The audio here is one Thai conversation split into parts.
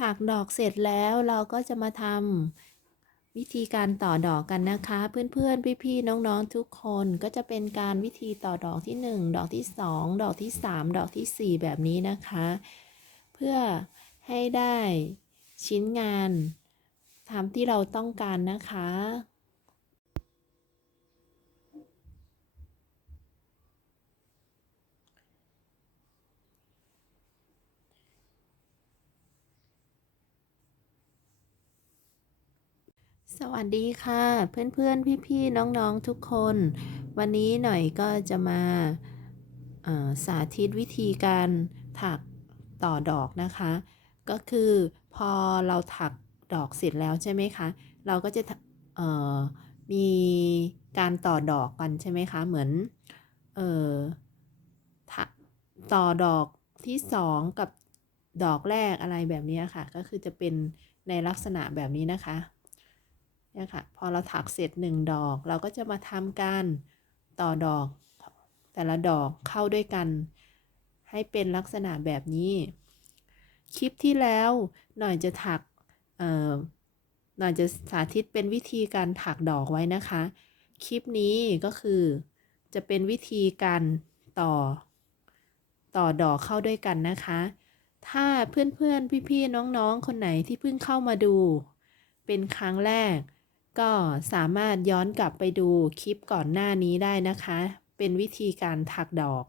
ถักดอกเสร็จแล้วเราก็จะมาทำวิธีการต่อดอกกันนะคะ เพื่อนๆ พี่ๆ น้องๆ ทุกคนก็จะเป็นการวิธีต่อดอกที่ 1 ดอกที่ 2 ดอกที่ 3 ดอกทีสี่4 แบบนี้นะคะ เพื่อให้ได้ชิ้นงานทำที่เราต้องการนะคะ สวัสดีค่ะเพื่อนๆ พี่ๆ น้องๆทุกคน วันนี้หน่อยก็จะมาสาธิตวิธีการถักต่อดอกนะคะ ก็คือพอเราถักดอกเสร็จแล้วใช่ไหมคะ เราก็จะมีการต่อดอกกันใช่ไหมคะเหมือนออต่อดอกที่สองกับดอกแรกอะไรแบบนี้ค่ะ ก็คือจะเป็นในลักษณะแบบนี้นะคะ เนี่ยค่ะพอเราถักเสร็จหนึ่งดอก เราก็จะมาทำการต่อดอก แต่ละดอกเข้าด้วยกัน ให้เป็นลักษณะแบบนี้ คลิปที่แล้วหน่อยจะถักหน่อยจะสาธิตเป็นวิธีการถักดอกไว้นะคะ คลิปนี้ก็คือจะเป็นวิธีการต่อ ต่อดอกเข้าด้วยกันนะคะ ถ้าเพื่อนๆ พี่ๆ น้องๆ คนไหนที่เพิ่งเข้ามาดู เป็นครั้งแรก ก็สามารถย้อนกลับไปดูคลิปก่อนหน้านี้ได้นะคะ เป็นวิธีการถักดอก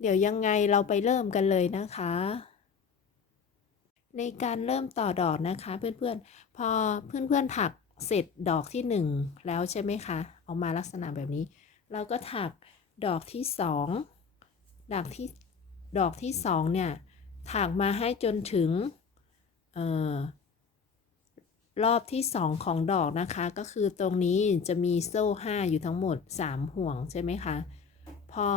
เดี๋ยวยังไงเราไปเริ่มกันเลยนะคะ ในการเริ่มต่อดอกนะคะ เพื่อนๆ พอเพื่อนๆถักเสร็จดอกที่ 1 แล้วใช่ไหมคะ ออกมาลักษณะแบบนี้ เราก็ถักดอกที่ 2 ดอกที่ดอกที่ 2 เนี่ย ถักมาให้จนถึงออ รอบที่ 2 ของดอกนะคะ ก็คือตรงนี้จะมีโซ่ 5 อยู่ทั้งหมด 3 ห่วงใช่ไหมคะ พอ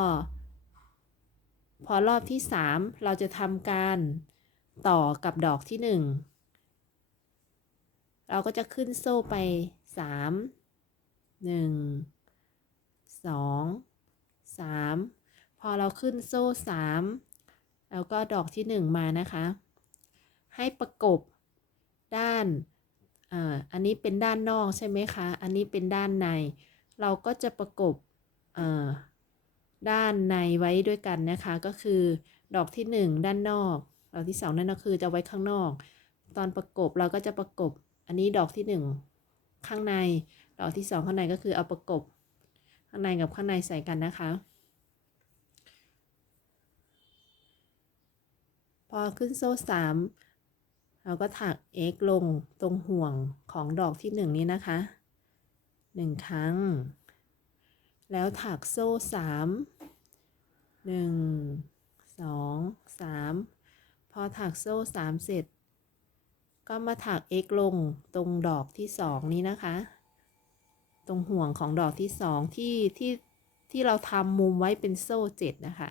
พอรอบที่ 3 เราจะทำการต่อกับดอกที่ 1 เราก็จะขึ้นโซ่ไป 3 1 2 3 พอเราขึ้นโซ่ 3 แล้วก็ดอกที่ 1 มานะคะ ให้ประกบด้าน อ่าอันนี้เป็นด้านนอกใช่ไหมคะ อันนี้เป็นด้านใน เราก็จะประกบอ่าด้านในไว้ด้วยกันนะคะ ก็คือดอกที่ 1 ด้านนอก ดอกที่ 2 นั่นก็คือจะไว้ข้างนอก ตอนประกบเราก็จะประกบ อันนี้ดอกที่ 1 ข้างใน ดอกที่ 2 ข้างในก็คือเอาประกบ ข้างในกับข้างในใส่กันนะคะ พอขึ้นโซ่3 เราก็ถัก x ลงตรงห่วงของดอกที่1นี้นะคะ1ครั้ง แล้วถักโซ่3 1 2 3พอถักโซ่3เสร็จ ก็มาถัก x ลงตรงดอกที่2นี้นะคะ ตรงห่วงของดอกที่2ที่ที่ที่เราทำมุมไว้เป็นโซ่7นะคะ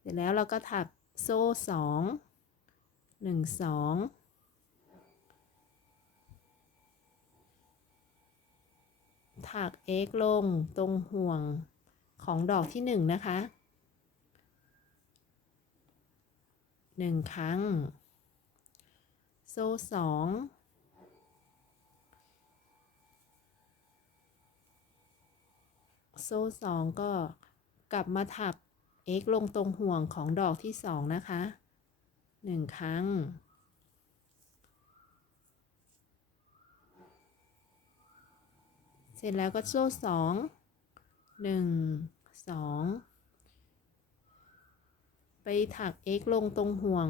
เสร็จแล้วเราก็ถักโซ่สองหนึ่งสองถัก x ลงตรงห่วงของดอกที่หนึ่งนะคะหนึ่งครั้ง โซ่สองโซ่สองก็กลับมาถัก x ลงตรงห่วงของดอกที่สองนะคะหนึ่งครั้ง เสร็จแล้วก็โซ่สองหนึ่งสองไปถัก x ลงตรงห่วง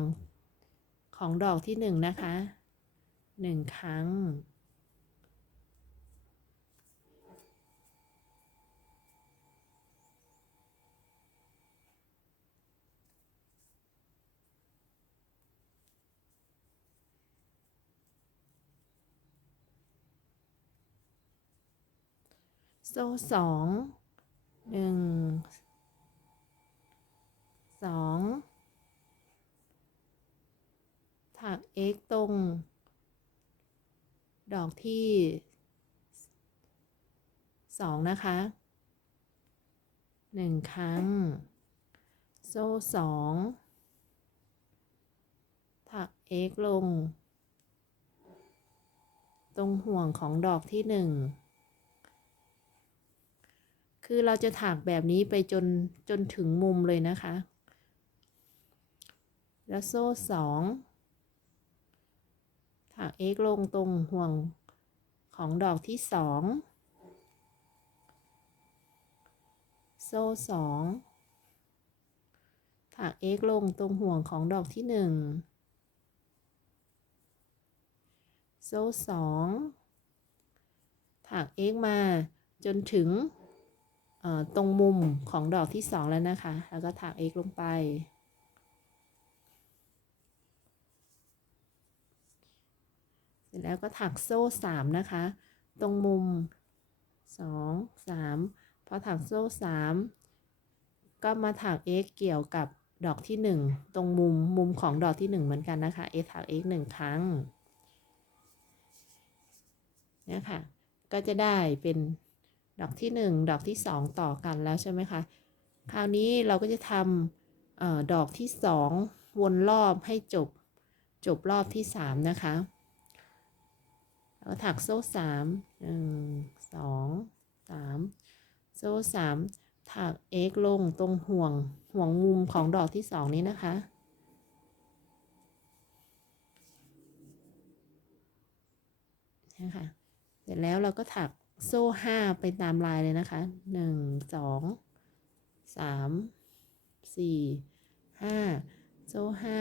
ของดอกที่หนึ่งนะคะหนึ่งครั้ง โซ่สองหนึ่งสองถัก x ตรง ดอกที่สองนะคะหนึ่งครั้ง โซ่สองถัก x ลง ตรงห่วงของดอกที่หนึ่ง คือเราจะถักแบบนี้ไปจนจนถึงมุมเลยนะคะ แล้วโซ่สองถัก x ลงตรงห่วงของดอกที่สองโซ่สองถัก x ลงตรงห่วงของดอกที่หนึ่งโซ่สองถัก x มาจนถึง ตรงมุมของดอกที่สองแล้วนะคะ แล้วก็ถัก x ลงไป เสร็จแล้วก็ถักโซ่สามนะคะ ตรงมุมสองสามพอถักโซ่สามก็มาถัก x เกี่ยวกับดอกที่หนึ่งตรงมุมมุมของดอกที่หนึ่งเหมือนกันนะคะ x ถัก x หนึ่งครั้งเนี่ยค่ะ ก็จะได้เป็น ดอกที่หนึ่งดอกที่สองต่อกันแล้วใช่ไหมคะ คราวนี้เราก็จะทำออดอกที่สองวนรอบให้จบ จบรอบที่สามนะคะแล้วถักโซ่สามหนึ่งสองสามโซ่สามถัก x ลงตรงห่วงห่วงมุมของดอกที่สองนี้นะคะ นะคะ เสร็จแล้วเราก็ถัก โซ่ห้าไปตามลายเลยนะคะหนึ่งสองสามสี่ห้าโซ่ห้า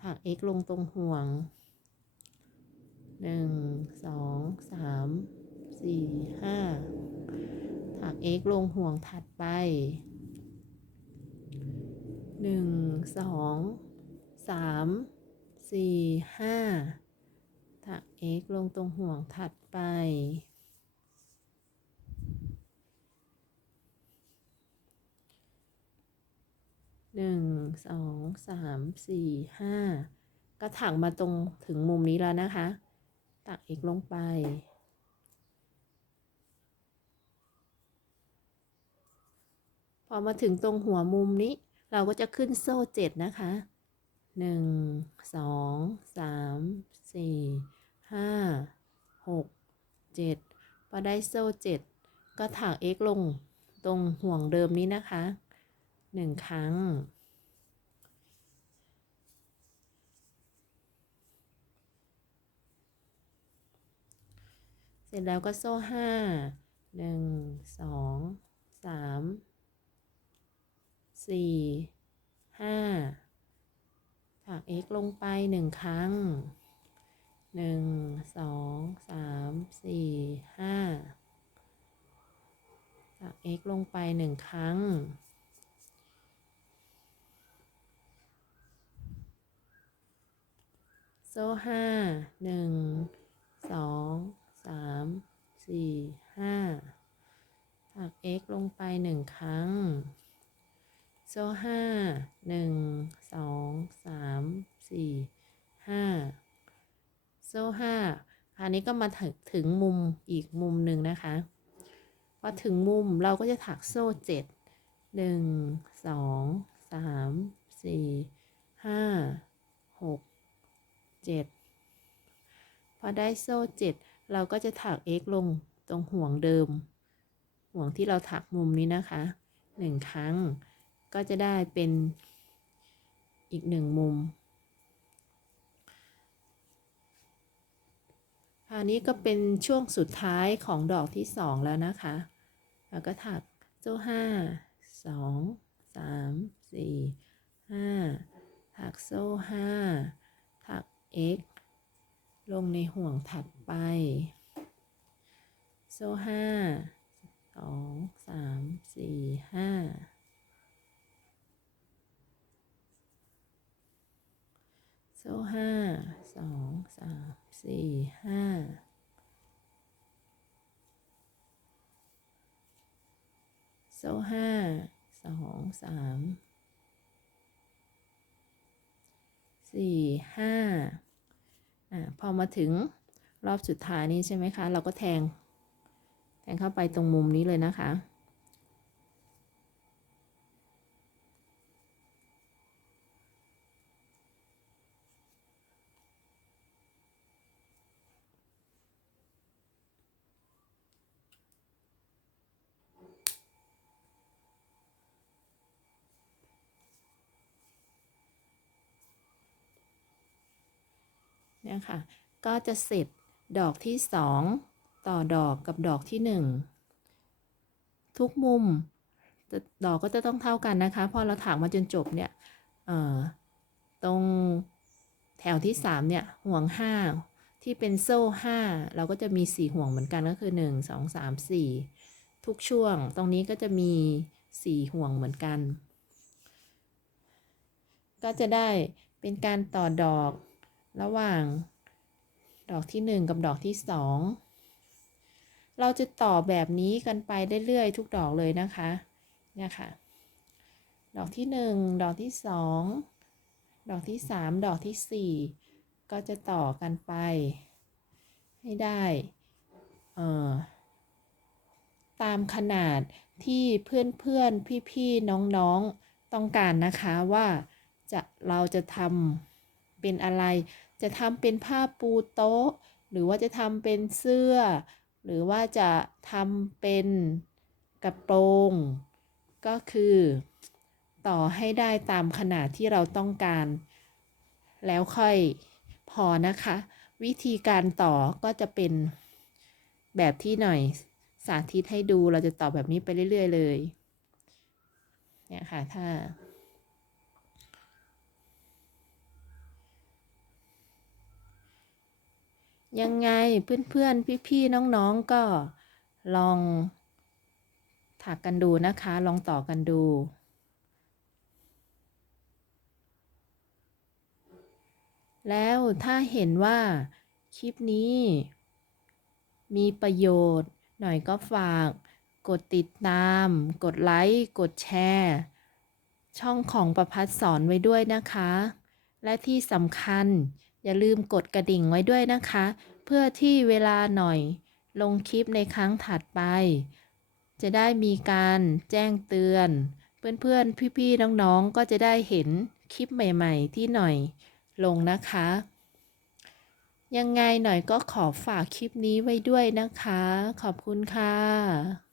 ถัก x ลงตรงห่วงหนึ่งสองสามสี่ห้าถัก x ลงห่วงถัดไปหนึ่งสองสามสี่ห้าถัก x ลงตรงห่วงถัดไป หนึ่งสองสามสี่ห้าก็ถักมาตรงถึงมุมนี้แล้วนะคะ ตักอีกลงไป พอมาถึงตรงหัวมุมนี้ เราก็จะขึ้นโซ่เจ็ดนะคะหนึ่งสองสามสี่ห้าหกเจ็ดพอได้โซ่เจ็ดก็ถัก x ลงตรงห่วงเดิมนี้นะคะ หนึ่งครั้ง เสร็จแล้วก็โซ่ห้าหนึ่งสองสามสี่ห้าถัก x ลงไปหนึ่งครั้งหนึ่งสองสามสี่ห้าถัก x ลงไปหนึ่งครั้ง โซ่ห้าหนึ่งสองสามสี่ห้าถัก x ลงไปหนึ่งครั้ง โซ่ห้าหนึ่งสองสามสี่ห้าโซ่ห้าคราวนี้ก็มาถึงถึงมุมอีกมุมหนึ่งนะคะ พอถึงมุมเราก็จะถักโซ่เจ็ดหนึ่งสองสามสี่ห้าหก เจ็ดพอได้โซ่เจ็ดเราก็จะถัก x ลงตรงห่วงเดิม ห่วงที่เราถักมุมนี้นะคะหนึ่งครั้ง ก็จะได้เป็นอีกหนึ่งมุม คราวนี้ก็เป็นช่วงสุดท้ายของดอกที่สองแล้วนะคะแล้วก็ถักโซ่ห้าสองสามสี่ห้าถักโซ่ห้า x ลงในห่วงถัดไป โซ่ห้าสองสามสี่ห้าโซ่ห้าสองสามสี่ห้าโซ่ห้าสองสามสี่ห้า อ่าพอมาถึงรอบสุดท้ายนี้ใช่ไหมคะ เราก็แทง แทงเข้าไปตรงมุมนี้เลยนะคะ นี่ยค่ะก็จะเสร็จดอกที่สองต่อดอกกับดอกที่หนึ่งทุกมุม ดอกก็จะต้องเท่ากันนะคะ พอเราถากมาจนจบเนี่ยตรงแถวที่สามเนี่ย ห่วงห้าที่เป็นโซ่ห้าเราก็จะมีสี่ห่วงเหมือนกันก็คือหนึ่งสองสามสี่ทุกช่วง ตรงนี้ก็จะมีสี่ห่วงเหมือนกัน ก็จะได้เป็นการต่อดอก ระหว่าง ดอกที่หนึ่งกับดอกที่สองเราจะต่อแบบนี้กันไปเรื่อยๆทุกดอกเลยนะคะเนี่ยค่ะ ดอกที่หนึ่งดอกที่สองดอกที่สามดอกที่สี่ก็จะต่อกันไป ให้ได้เอ่อตามขนาดที่เพื่อนๆ พี่ๆ น้องๆ ต้องการนะคะว่าจะเราจะทำเป็นอะไร จะทำเป็นผ้าปูโต๊ะ หรือว่าจะทำเป็นเสื้อ หรือว่าจะทำเป็นกระโปรง ก็คือ ต่อให้ได้ตามขนาดที่เราต้องการ แล้วค่อยพอนะคะ วิธีการต่อก็จะเป็นแบบที่หน่อยสาธิตให้ดูเราจะต่อแบบนี้ไปเรื่อย ๆ เลยเนี่ยค่ะถ้า ยังไงเพื่อนๆ พี่ๆ น้องๆ ก็ลองถักกันดูนะคะ ลองต่อกันดู แล้วถ้าเห็นว่าคลิปนี้ มีประโยชน์ หน่อยก็ฝาก กดติดตาม กดไลค์ กดแชร์ ช่องของประพัดสอนไว้ด้วยนะคะ และที่สำคัญ อย่าลืมกดกระดิ่งไว้ด้วยนะคะ เพื่อที่เวลาหน่อยลงคลิปในครั้งถัดไป จะได้มีการแจ้งเตือน เพื่อนๆ พี่ๆ น้องๆ ก็จะได้เห็นคลิปใหม่ๆ ที่หน่อยลงนะคะ ยังไงหน่อยก็ขอฝากคลิปนี้ไว้ด้วยนะคะ ขอบคุณค่ะ